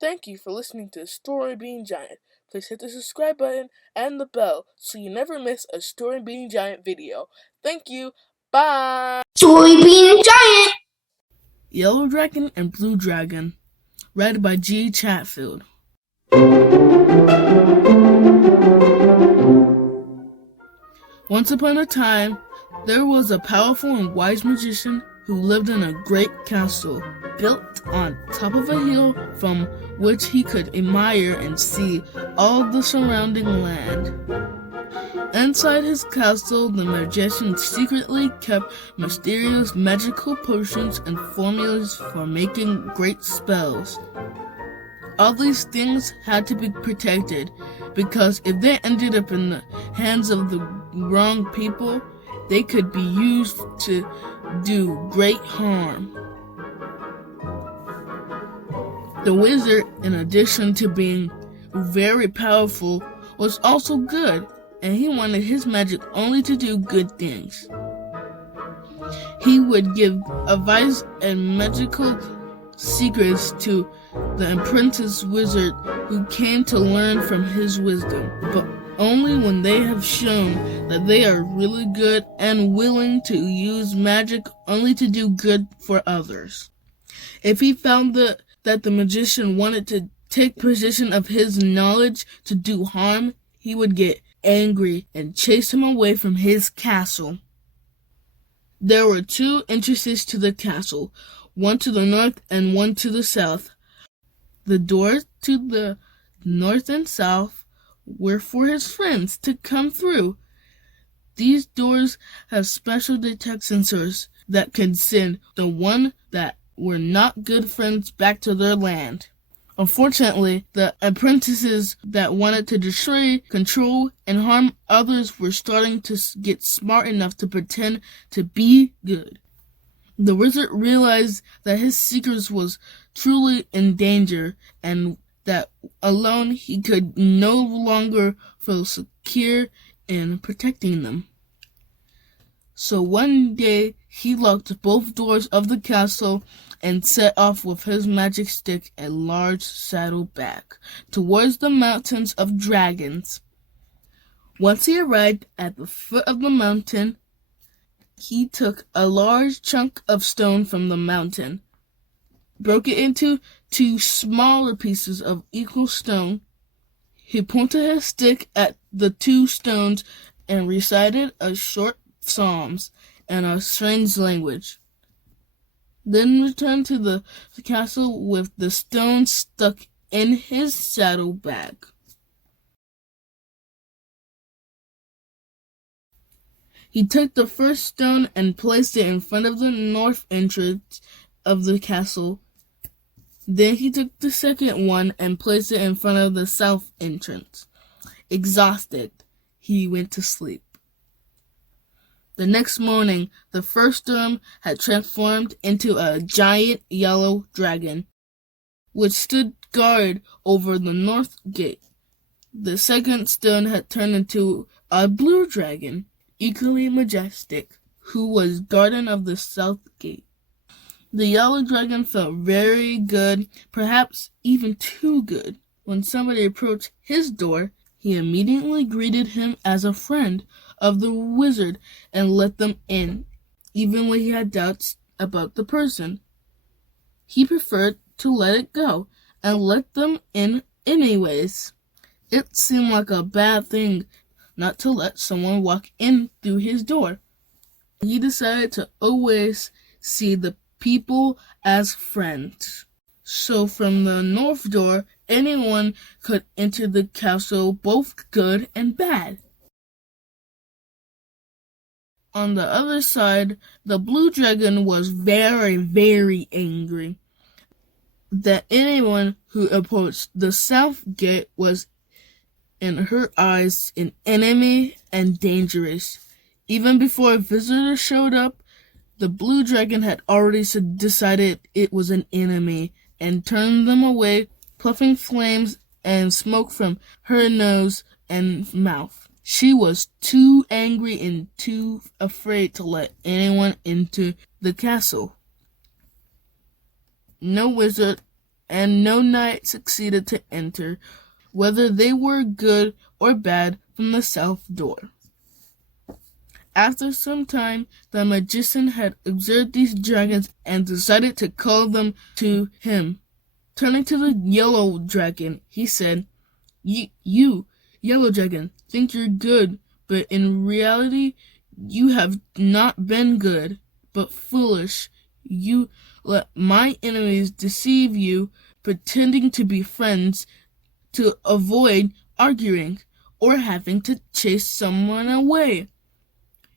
Thank you for listening to StoryBeanGiant. Please hit the subscribe button and the bell so you never miss a StoryBeanGiant video. Thank you. Bye. StoryBeanGiant. Yellow Dragon and Blue Dragon, read by G. Chatfield. Once upon a time, there was a powerful and wise magician who lived in a great castle built on top of a hill from which he could admire and see all the surrounding land. Inside his castle, the magician secretly kept mysterious magical potions and formulas for making great spells. All these things had to be protected, because if they ended up in the hands of the wrong people, they could be used to do great harm. The wizard, in addition to being very powerful, was also good, and he wanted his magic only to do good things. He would give advice and magical secrets to the apprentice wizard who came to learn from his wisdom, but only when they have shown that they are really good and willing to use magic only to do good for others. If he found that the magician wanted to take possession of his knowledge to do harm, he would get angry and chase him away from his castle. There were two entrances to the castle, one to the north and one to the south. The doors to the north and south were for his friends to come through. These doors have special detect sensors that can send the one that were not good friends back to their land. Unfortunately, the apprentices that wanted to destroy, control, and harm others were starting to get smart enough to pretend to be good. The wizard realized that his secrets was truly in danger, and that alone he could no longer feel secure in protecting them. So one day he locked both doors of the castle and set off with his magic stick and large saddleback towards the mountains of dragons. Once he arrived at the foot of the mountain, he took a large chunk of stone from the mountain, broke it into two smaller pieces of equal stone. He pointed his stick at the two stones and recited a short psalms in a strange language. Then returned to the castle with the stone stuck in his saddlebag. He took the first stone and placed it in front of the north entrance of the castle. Then he took the second one and placed it in front of the south entrance. Exhausted, he went to sleep. The next morning, the first stone had transformed into a giant yellow dragon, which stood guard over the north gate. The second stone had turned into a blue dragon, equally majestic, who was guardian of the south gate. The yellow dragon felt very good, perhaps even too good. When somebody approached his door, he immediately greeted him as a friend of the wizard and let them in, even when he had doubts about the person. He preferred to let it go and let them in anyways. It seemed like a bad thing not to let someone walk in through his door. He decided to always see the people as friends. So from the north door, anyone could enter the castle, both good and bad. On the other side, the blue dragon was very, very angry that anyone who approached the south gate was, in her eyes, an enemy and dangerous. Even before a visitor showed up, the blue dragon had already decided it was an enemy and turned them away, puffing flames and smoke from her nose and mouth. She was too angry and too afraid to let anyone into the castle. No wizard and no knight succeeded to enter, whether they were good or bad, from the south door. After some time, the magician had observed these dragons and decided to call them to him. Turning to the yellow dragon, he said, You, yellow dragon, think you're good, but in reality, you have not been good, but foolish. You let my enemies deceive you, pretending to be friends to avoid arguing or having to chase someone away.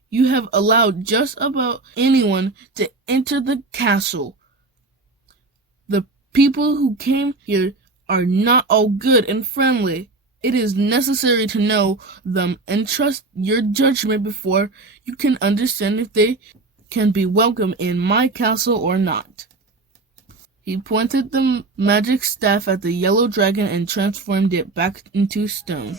You have allowed just about anyone to enter the castle. The people who came here are not all good and friendly. It is necessary to know them and trust your judgment before you can understand if they can be welcome in my castle or not. He pointed the magic staff at the yellow dragon and transformed it back into stone.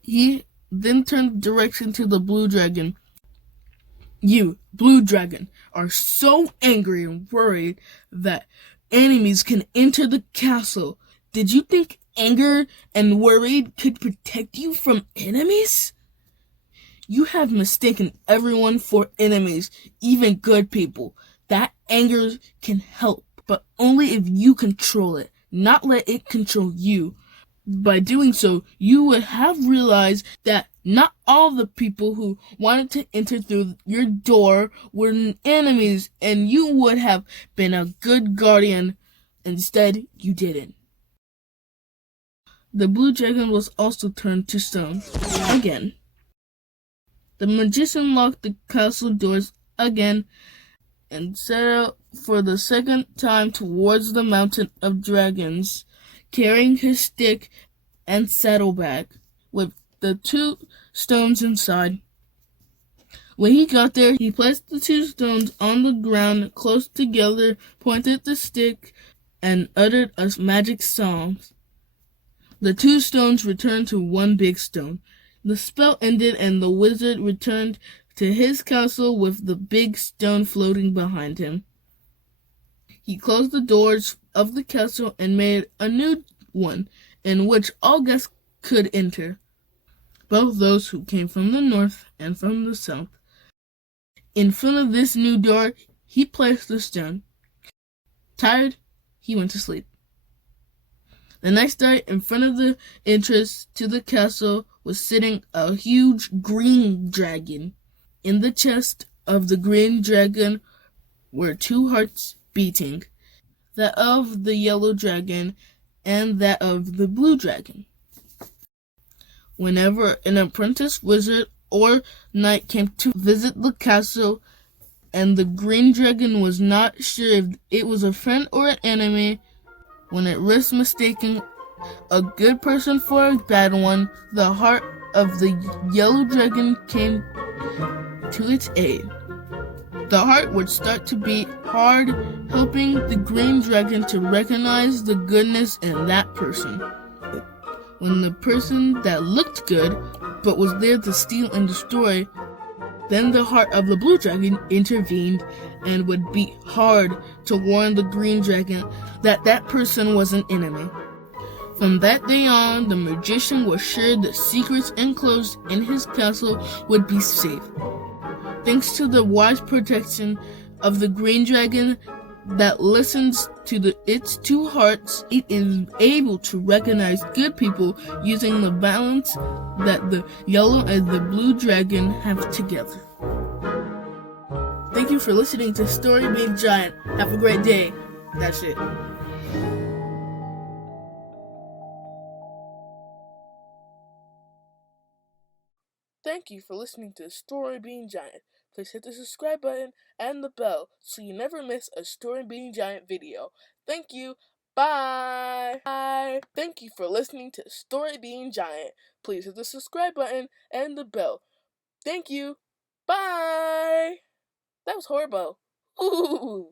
He then turned direction to the blue dragon. You, blue dragon, are so angry and worried that enemies can enter the castle. Did you think anger and worried could protect you from enemies? You have mistaken everyone for enemies, even good people. That anger can help, but only if you control it, not let it control you. By doing so, you would have realized that not all the people who wanted to enter through your door were enemies, and you would have been a good guardian. Instead, you didn't. The blue dragon was also turned to stone again. The magician locked the castle doors again and set out for the second time towards the mountain of dragons, carrying his stick and saddlebag with the 2 stones inside. When he got there, he placed the 2 stones on the ground close together, pointed the stick, and uttered a magic song. The 2 stones returned to 1 big stone. The spell ended and the wizard returned to his castle with the big stone floating behind him. He closed the doors of the castle and made a new one in which all guests could enter, both those who came from the north and from the south. In front of this new door, he placed the stone. Tired, he went to sleep. The next night, in front of the entrance to the castle, was sitting a huge green dragon. In the chest of the green dragon were 2 hearts beating, that of the yellow dragon and that of the blue dragon. Whenever an apprentice wizard or knight came to visit the castle and the green dragon was not sure if it was a friend or an enemy, when it risked mistaking a good person for a bad one, the heart of the yellow dragon came to its aid. The heart would start to beat hard, helping the green dragon to recognize the goodness in that person. When the person that looked good, but was there to steal and destroy, then the heart of the blue dragon intervened and would beat hard to warn the green dragon that that person was an enemy. From that day on, the magician was sure the secrets enclosed in his castle would be safe. Thanks to the wise protection of the green dragon that listens to its 2 hearts, it is able to recognize good people using the balance that the yellow and the blue dragon have together. Thank you for listening to StoryBeanGiant. Have a great day. That's it. Thank you for listening to StoryBeanGiant. Please hit the subscribe button and the bell so you never miss a StoryBeanGiant video. Thank you. Bye. Bye. Thank you for listening to StoryBeanGiant. Please hit the subscribe button and the bell. Thank you. Bye. That was horrible. Ooh.